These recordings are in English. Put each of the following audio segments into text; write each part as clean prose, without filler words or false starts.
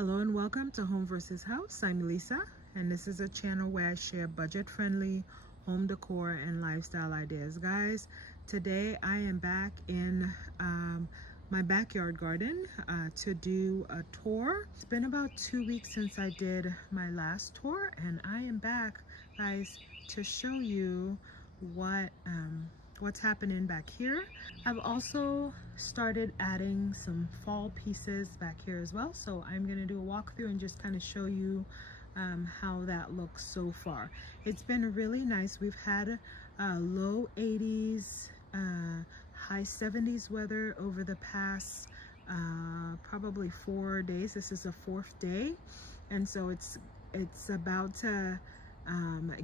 Hello and welcome to Home versus House. I'm Lisa, and this is a channel where I share budget-friendly home decor and lifestyle ideas. Guys, today I am back in my backyard garden to do a tour. It's been about 2 weeks since I did my last tour, and I am back, guys, to show you what's happening back here. I've also started adding some fall pieces back here as well, so I'm going to do a walkthrough and just kind of show you how that looks so far. It's been really nice. We've had low 80s, high 70s weather over the past probably 4 days. This is the 4th day, and so it's about to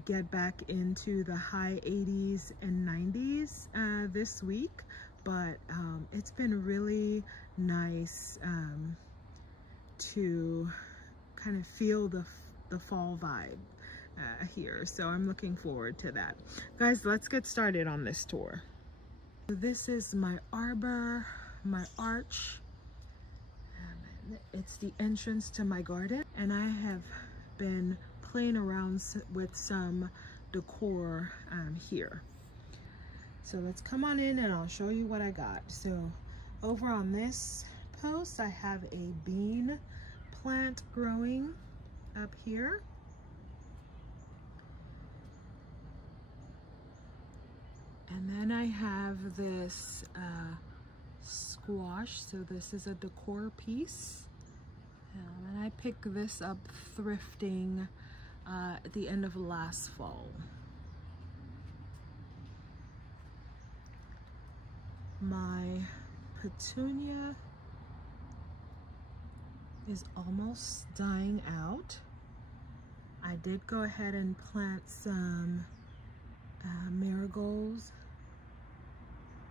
get back into the high 80s and 90s this week, but it's been really nice to kind of feel the fall vibe here, so I'm looking forward to that. Guys, let's get started on this tour. This is my arbor, my arch. It's the entrance to my garden, and I have been playing around with some decor here. So let's come on in and I'll show you what I got. So over on this post, I have a bean plant growing up here. And then I have this squash. So this is a decor piece. And I picked this up thrifting at the end of last fall. My petunia is almost dying out. I did go ahead and plant some marigolds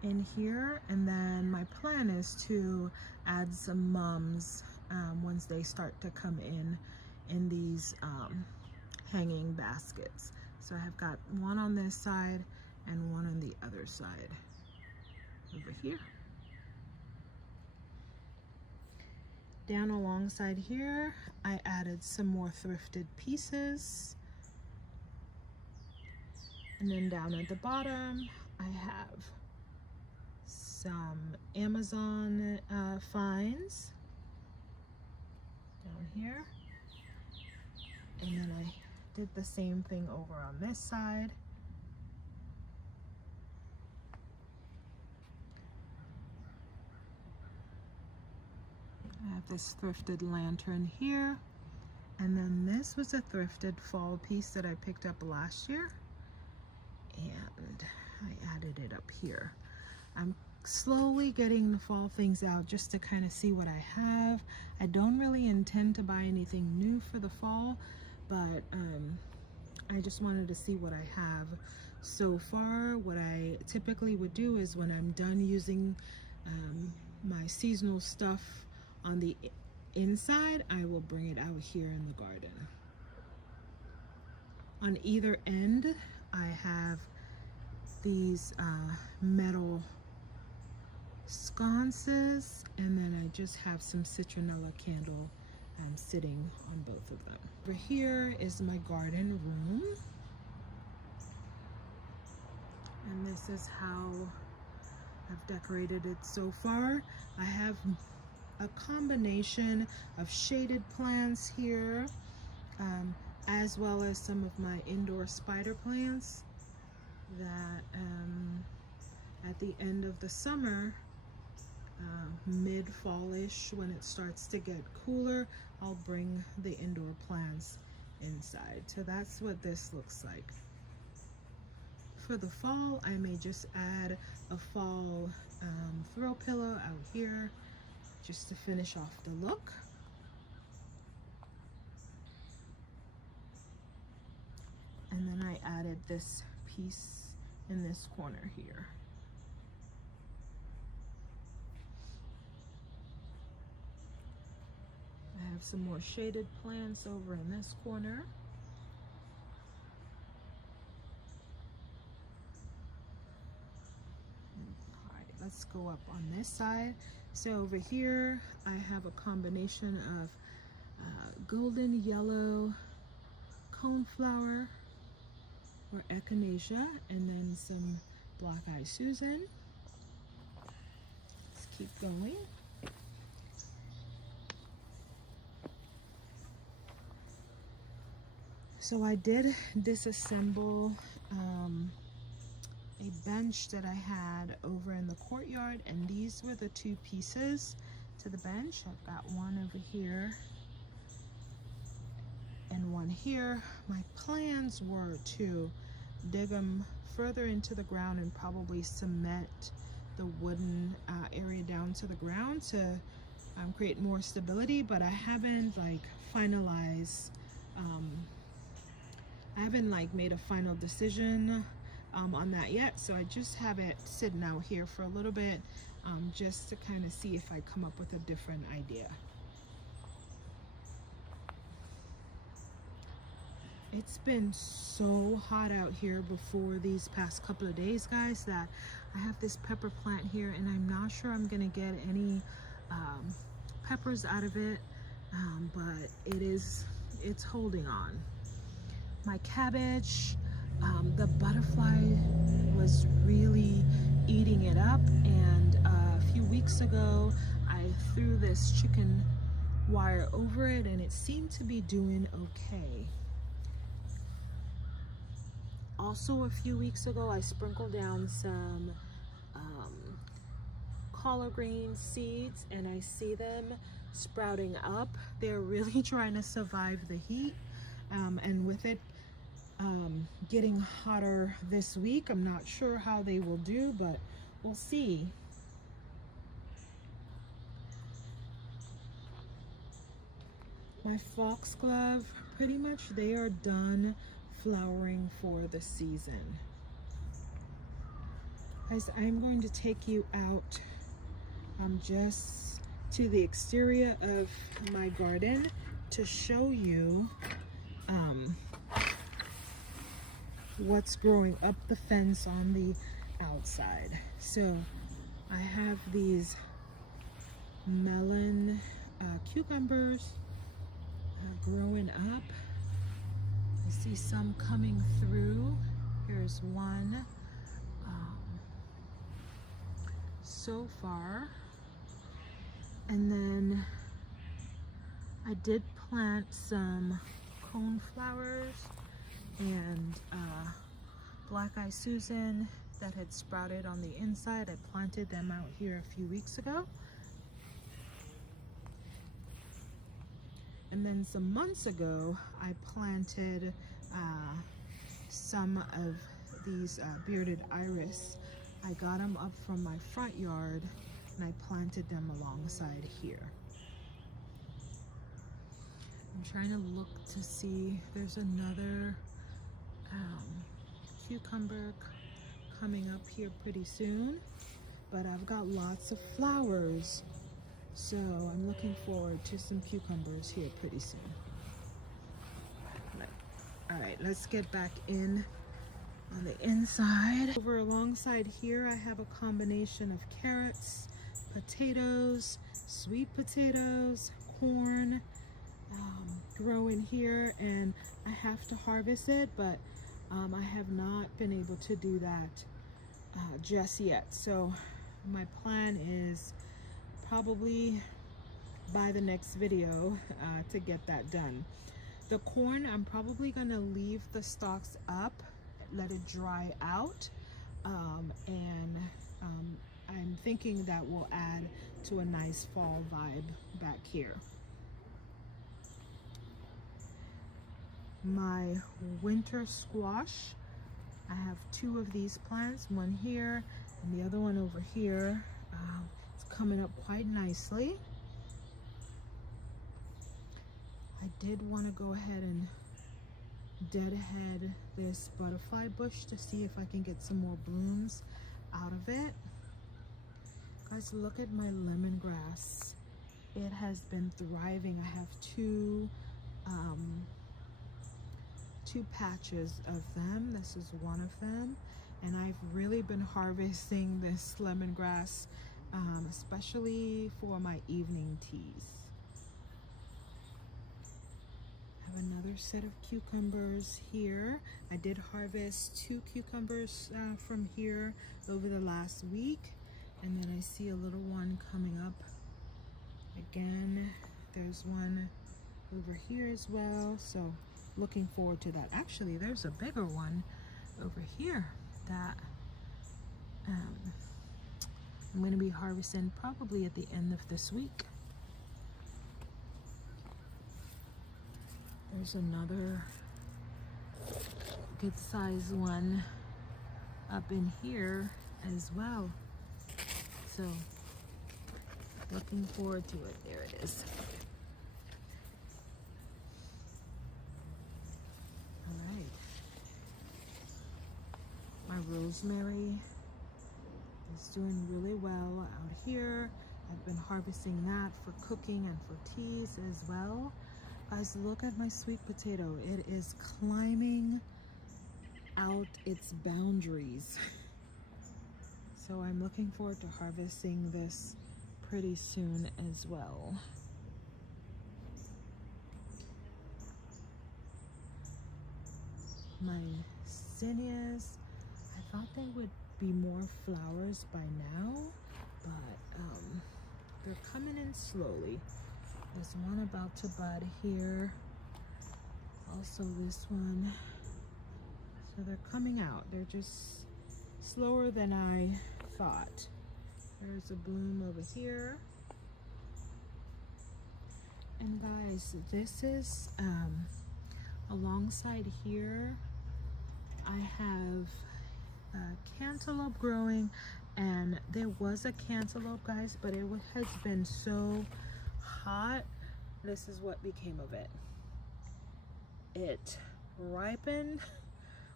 in here, and then my plan is to add some mums once they start to come in these hanging baskets. So I have got one on this side and one on the other side over here. Down alongside here, I added some more thrifted pieces. And then down at the bottom, I have some Amazon finds down here. And then I did the same thing over on this side. I have this thrifted lantern here, and then this was a thrifted fall piece that I picked up last year, and I added it up here. I'm slowly getting the fall things out just to kind of see what I have. I don't really intend to buy anything new for the fall, but I just wanted to see what I have so far. What I typically would do is when I'm done using my seasonal stuff on the inside, I will bring it out here in the garden. On either end, I have these metal sconces, and then I just have some citronella candle sitting on both of them. Over here is my garden room, and this is how I've decorated it so far. I have a combination of shaded plants here, as well as some of my indoor spider plants that at the end of the summer, mid-fallish, when it starts to get cooler, I'll bring the indoor plants inside. So that's what this looks like. For the fall, I may just add a fall throw pillow out here just to finish off the look. And then I added this piece in this corner here. I have some more shaded plants over in this corner. All right, let's go up on this side. So over here, I have a combination of golden yellow coneflower or echinacea, and then some black-eyed Susan. Let's keep going. So I did disassemble a bench that I had over in the courtyard, and these were the two pieces to the bench. I've got one over here and one here. My plans were to dig them further into the ground and probably cement the wooden area down to the ground to create more stability, but I haven't like finalized, I haven't like made a final decision on that yet, so I just have it sitting out here for a little bit, just to kind of see if I come up with a different idea. It's been so hot out here before these past couple of days, guys, that I have this pepper plant here, and I'm not sure I'm gonna get any peppers out of it, but it's holding on. My cabbage, the butterfly was really eating it up, and a few weeks ago I threw this chicken wire over it and it seemed to be doing okay. Also, a few weeks ago I sprinkled down some collard green seeds, and I see them sprouting up. They're really trying to survive the heat, and with it getting hotter this week, I'm not sure how they will do, but we'll see. My foxglove, pretty much they are done flowering for the season. Guys, I'm going to take you out just to the exterior of my garden to show you what's growing up the fence on the outside. So I have these melon cucumbers growing up. I see some coming through. Here's one so far. And then I did plant some coneflowers and black-eyed Susan that had sprouted on the inside. I planted them out here a few weeks ago. And then some months ago, I planted some of these bearded iris. I got them up from my front yard and I planted them alongside here. I'm trying to look to see, there's another cucumber coming up here pretty soon, but I've got lots of flowers, so I'm looking forward to some cucumbers here pretty soon. All right, let's get back in on the inside. Over alongside here, I have a combination of carrots, potatoes, sweet potatoes, corn, growing here, and I have to harvest it, but I have not been able to do that just yet. So my plan is probably by the next video to get that done. The corn, I'm probably gonna leave the stalks up, let it dry out, and I'm thinking that will add to a nice fall vibe back here. My winter squash, I have two of these plants, one here and the other one over here. It's coming up quite nicely. I did want to go ahead and deadhead this butterfly bush to see if I can get some more blooms out of it. Guys, look at my lemongrass. It has been thriving. I have two patches of them. This is one of them, and I've really been harvesting this lemongrass, especially for my evening teas. set of cucumbers here. I did harvest 2 cucumbers from here over the last week, and then I see a little one coming up again. There's one over here as well, so looking forward to that. Actually, there's a bigger one over here that I'm going to be harvesting probably at the end of this week. There's another good size one up in here as well. So looking forward to it. There it is. All right. My rosemary is doing really well out here. I've been harvesting that for cooking and for teas as well. Guys, look at my sweet potato. It is climbing out its boundaries. So I'm looking forward to harvesting this pretty soon as well. My zinnias, I thought they would be more flowers by now, but they're coming in slowly. There's one about to bud here. Also this one. So they're coming out. They're just slower than I thought. There's a bloom over here. And guys, this is alongside here, I have cantaloupe growing, and there was a cantaloupe, guys, but it has been so hot. This is what became of it. It ripened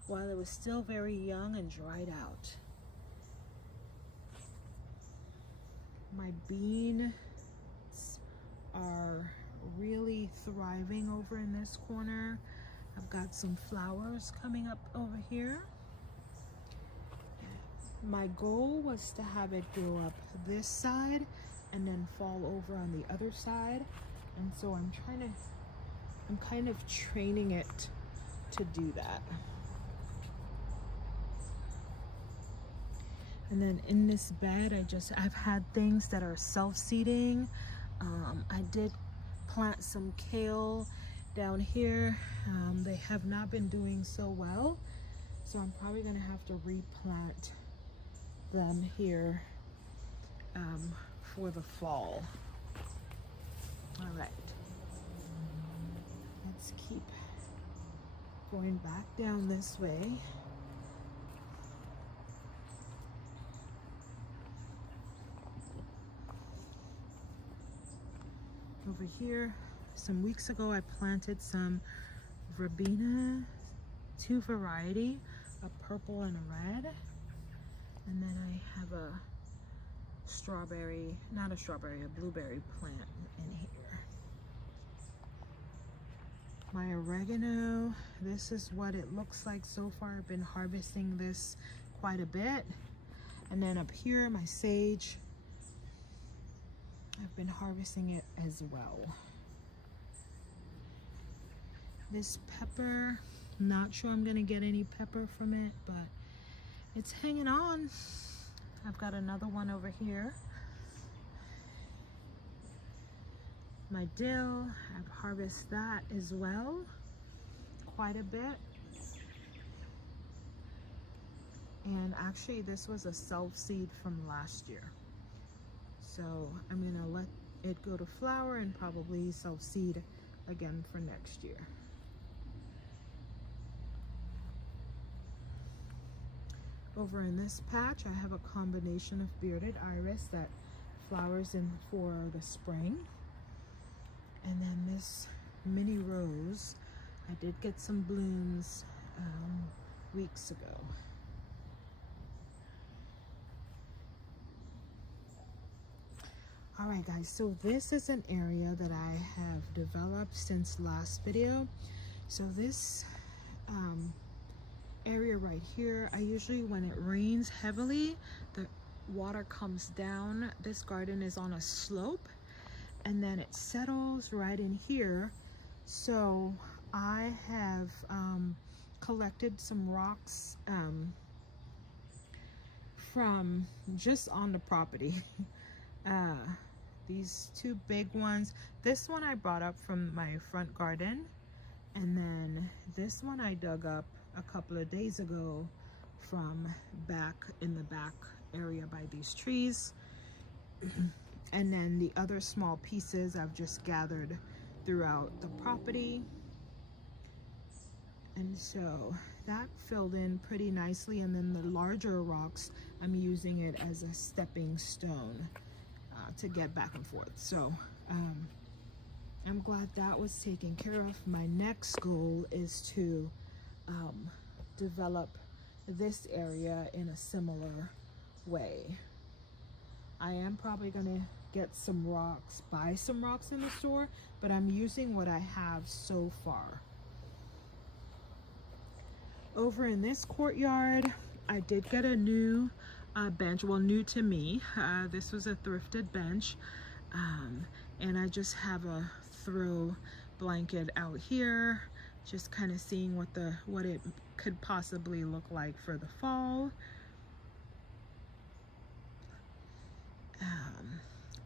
while it was still very young and dried out. My beans are really thriving over in this corner. I've got some flowers coming up over here. My goal was to have it grow up this side and then fall over on the other side, and so I'm kind of training it to do that. And then in this bed, I've had things that are self-seeding. I did plant some kale down here. They have not been doing so well, so I'm probably gonna have to replant them here for the fall. All right, let's keep going back down this way. Over here, some weeks ago, I planted some verbena, 2 variety, a purple and a red. And then I have a strawberry, not a strawberry, a blueberry plant in here. My oregano, this is what it looks like so far. I've been harvesting this quite a bit. And then up here, my sage, I've been harvesting it as well. This pepper, not sure I'm gonna get any pepper from it, but it's hanging on. I've got another one over here. My dill, I've harvested that as well, quite a bit. And actually this was a self-seed from last year. So I'm gonna let it go to flower and probably self-seed again for next year. Over in this patch, I have a combination of bearded iris that flowers in for the spring. And then this mini rose, I did get some blooms weeks ago. All right, guys, so this is an area that I have developed since last video. So this area right here, I usually, when it rains heavily, the water comes down. This garden is on a slope, and then it settles right in here. So I have collected some rocks from just on the property. These two big ones. This one I brought up from my front garden, and then this one I dug up a couple of days ago from back in the back area by these trees. And then the other small pieces I've just gathered throughout the property. And so that filled in pretty nicely, and then the larger rocks, I'm using it as a stepping stone to get back and forth. So I'm glad that was taken care of. My next goal is to develop this area in a similar way. I am probably gonna get some rocks, buy some rocks in the store, but I'm using what I have so far. Over in this courtyard, I did get a new bench, well, new to me. This was a thrifted bench, and I just have a throw blanket out here, just kind of seeing what it could possibly look like for the fall.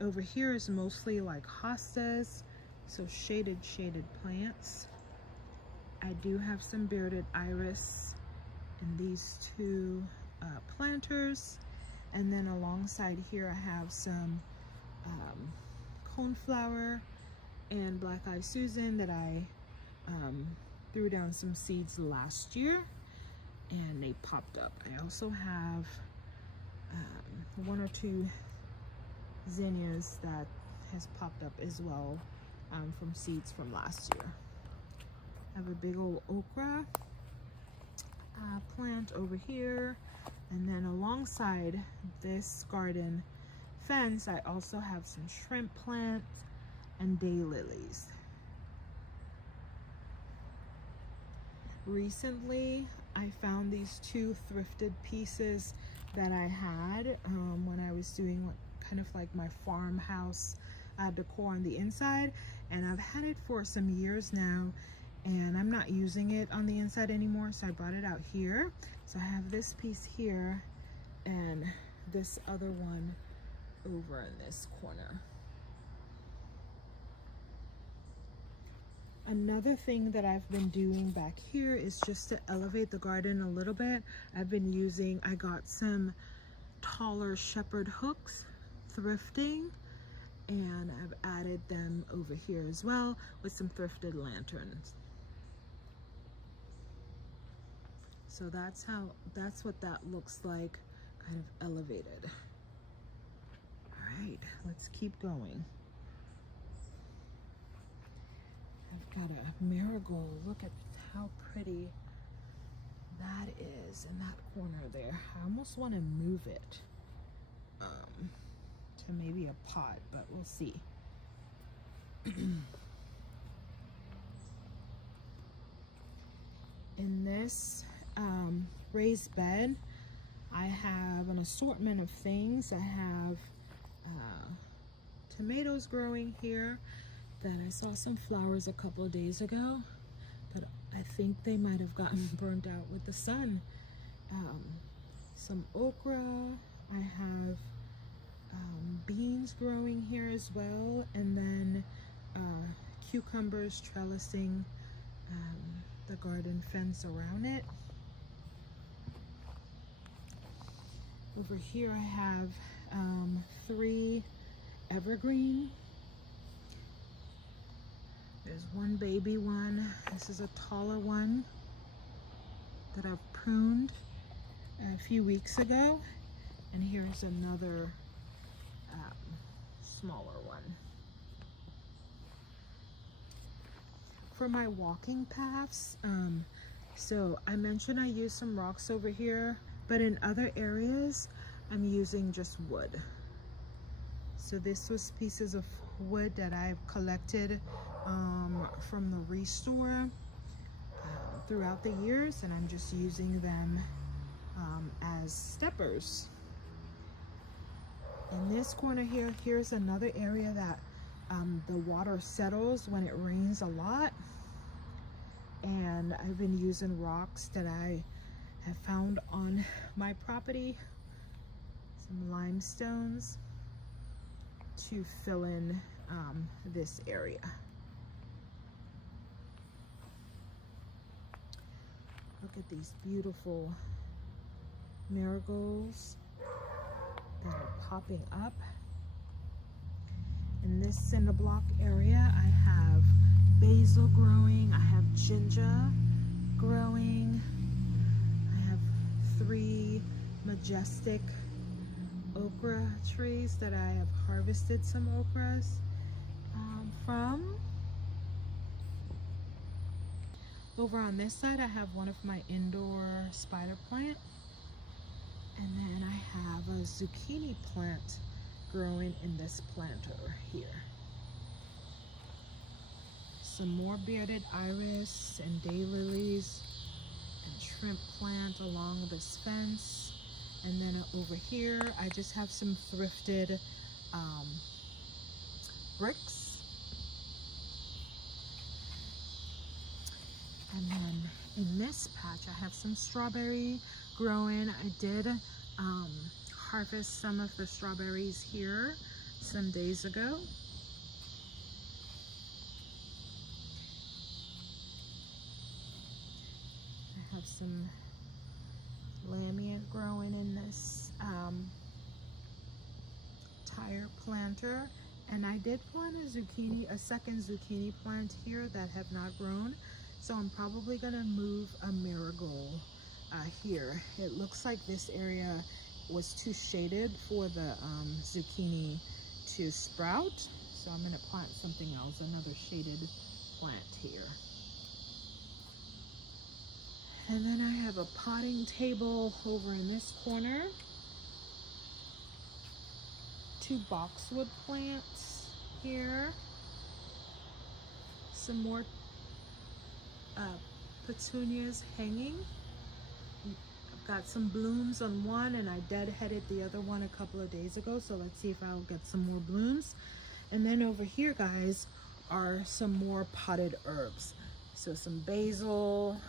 Over here is mostly like hostas, so shaded plants. I do have some bearded iris and these two planters, and then alongside here I have some coneflower and black-eyed Susan that I threw down some seeds last year and they popped up. I also have one or two zinnias that has popped up as well from seeds from last year. I have a big old okra plant over here, and then alongside this garden fence I also have some shrimp plants and daylilies. Recently I found these two thrifted pieces that I had when I was doing what kind of like my farmhouse decor on the inside, and I've had it for some years now and I'm not using it on the inside anymore, so I brought it out here. So I have this piece here and this other one over in this corner. Another thing that I've been doing back here is just to elevate the garden a little bit. I got some taller shepherd hooks thrifting, and I've added them over here as well with some thrifted lanterns. So that's what that looks like, kind of elevated. All right, let's keep going. I've got a marigold. Look at how pretty that is in that corner there. I almost want to move it to maybe a pot, but we'll see. In this raised bed, I have an assortment of things. I have tomatoes growing here that I saw some flowers a couple of days ago, but I think they might have gotten burnt out with the sun. Some okra. I have beans growing here as well, and then cucumbers trellising the garden fence around it. Over here I have 3 evergreen. There's one baby one. This is a taller one that I've pruned a few weeks ago, and here's another smaller one. For my walking paths, so I mentioned I used some rocks over here, but in other areas I'm using just wood. So this was pieces of wood that I've collected from the restore throughout the years, and I'm just using them as steppers. In this corner here, here's another area that the water settles when it rains a lot. and I've been using rocks that I have found on my property, some limestones, to fill in this area. Look at these beautiful marigolds that are popping up. In this cinder block area, I have basil growing, I have ginger growing, I have 3 majestic okra trees that I have harvested some okras from. Over on this side, I have one of my indoor spider plant, and then I have a zucchini plant growing in this planter here. Some more bearded iris and daylilies and shrimp plant along this fence. And then over here, I just have some thrifted bricks. And then in this patch, I have some strawberry growing. I did harvest some of the strawberries here some days ago. I have some lamia growing in this tire planter, and I did plant a second zucchini plant here that have not grown, so I'm probably gonna move a marigold here. It looks like this area was too shaded for the zucchini to sprout, so I'm gonna plant something else, another shaded plant here. And then I have a potting table over in this corner. 2 boxwood plants here. Some more petunias hanging. I've got some blooms on one, and I deadheaded the other one a couple of days ago, so let's see if I'll get some more blooms. And then over here, guys, are some more potted herbs. So some basil,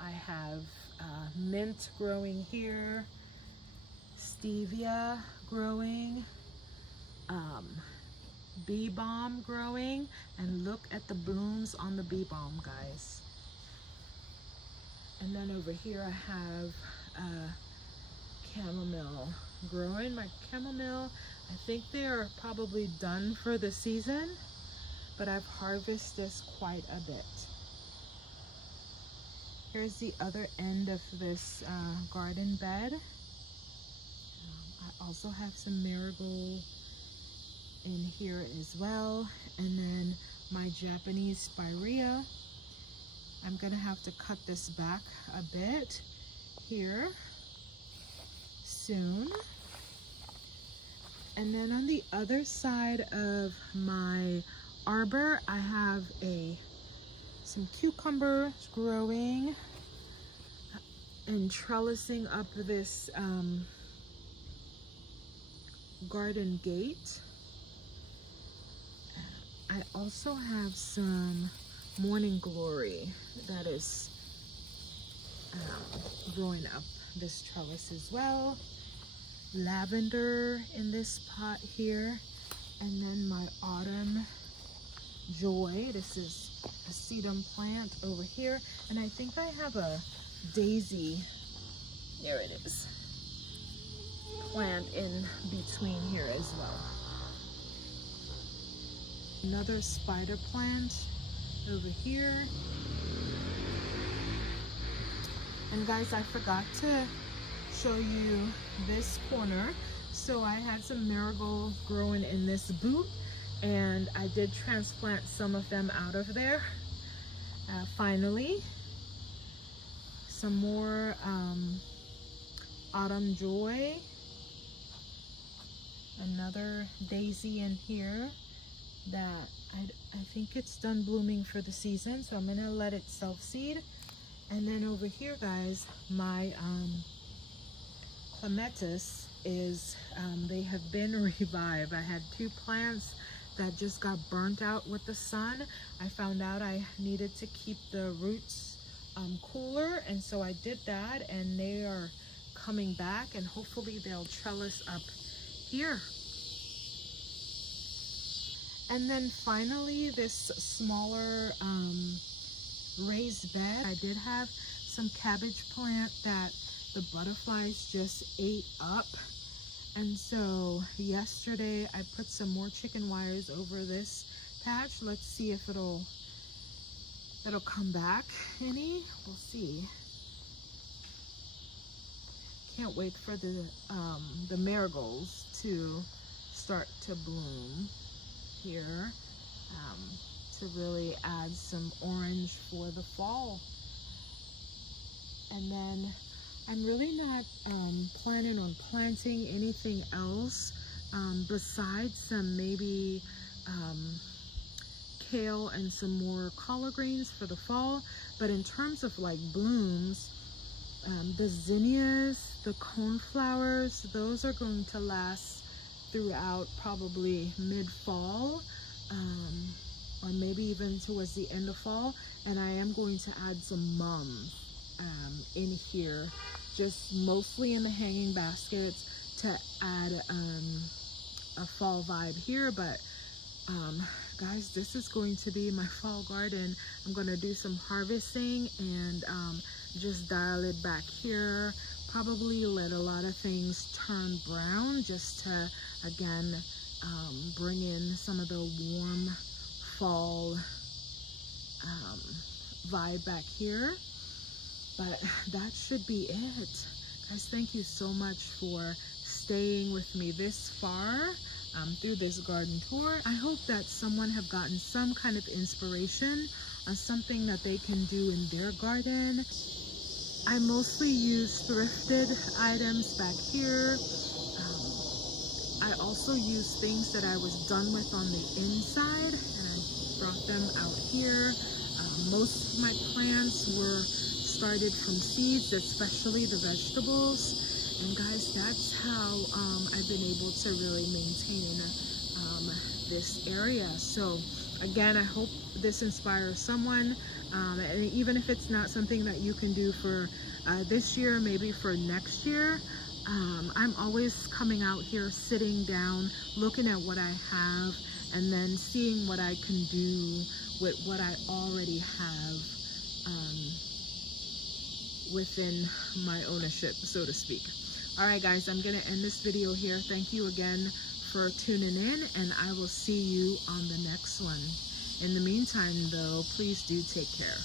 I have mint growing here, stevia growing, bee balm growing, and look at the blooms on the bee balm, guys. And then over here I have chamomile growing. My chamomile, I think they're probably done for the season, but I've harvested this quite a bit. Here's the other end of this garden bed. I also have some marigold in here as well. And then my Japanese spirea. I'm gonna have to cut this back a bit here soon. And then on the other side of my arbor, I have some cucumbers growing and trellising up this garden gate. I also have some morning glory that is growing up this trellis as well. Lavender in this pot here, and then my autumn joy. This is a sedum plant over here, and I think I have a daisy, there it is, plant in between here as well. Another spider plant over here. And guys, I forgot to show you this corner. So I had some marigold growing in this boot, and I did transplant some of them out of there. Finally, some more autumn joy. Another daisy in here that I think it's done blooming for the season, so I'm gonna let it self-seed. And then over here, guys, my clematis is, they have been revived. I had 2 plants that just got burnt out with the sun. I found out I needed to keep the roots cooler, and so I did that, and they are coming back, and hopefully they'll trellis up here. And then finally, this smaller raised bed, I did have some cabbage plant that the butterflies just ate up. And so yesterday I put some more chicken wires over this patch. Let's see if it'll come back any. We'll see. Can't wait for the marigolds to start to bloom here, to really add some orange for the fall. And then I'm really not planning on planting anything else besides some maybe kale and some more collard greens for the fall. But in terms of like blooms, the zinnias, the coneflowers, those are going to last throughout probably mid-fall, or maybe even towards the end of fall. And I am going to add some mums in here, just mostly in the hanging baskets to add a fall vibe here. But guys, this is going to be my fall garden. I'm going to do some harvesting and just dial it back here, probably let a lot of things turn brown just to again bring in some of the warm fall vibe back here. But that should be it. Guys, thank you so much for staying with me this far through this garden tour. I hope that someone have gotten some kind of inspiration on something that they can do in their garden. I mostly use thrifted items back here. I also use things that I was done with on the inside, and I brought them out here. Most of my plants were started from seeds, especially the vegetables. And guys, that's how I've been able to really maintain this area. So again, I hope this inspires someone, and even if it's not something that you can do for this year, maybe for next year. I'm always coming out here, sitting down, looking at what I have, and then seeing what I can do with what I already have within my ownership, so to speak. All right, guys, I'm gonna end this video here. Thank you again for tuning in, and I will see you on the next one. In the meantime, though, please do take care.